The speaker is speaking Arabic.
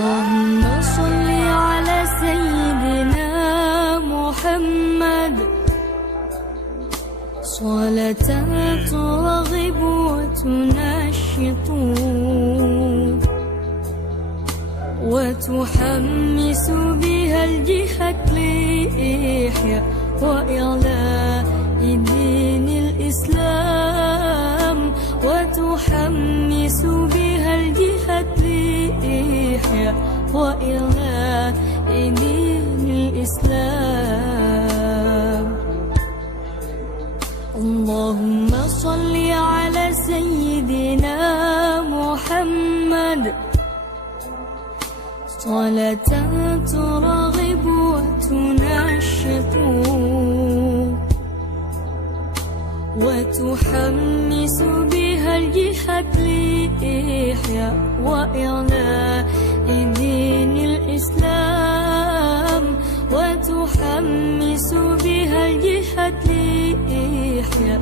اللهم صل على سيدنا محمد صلاة ترغب وتنشط وتحمس بها الجهاد لإحياء وإعلاء دين الإسلام، وتحمس بها الجهاد لإحياء وإعلاء دين الإسلام. اللهم صل على سيدنا محمد صلاة ترغب وتنشط وتحمس بها الجهاد لإحياء وإعلاء دين الإسلام، وتحمس بها الجهاد لإحياء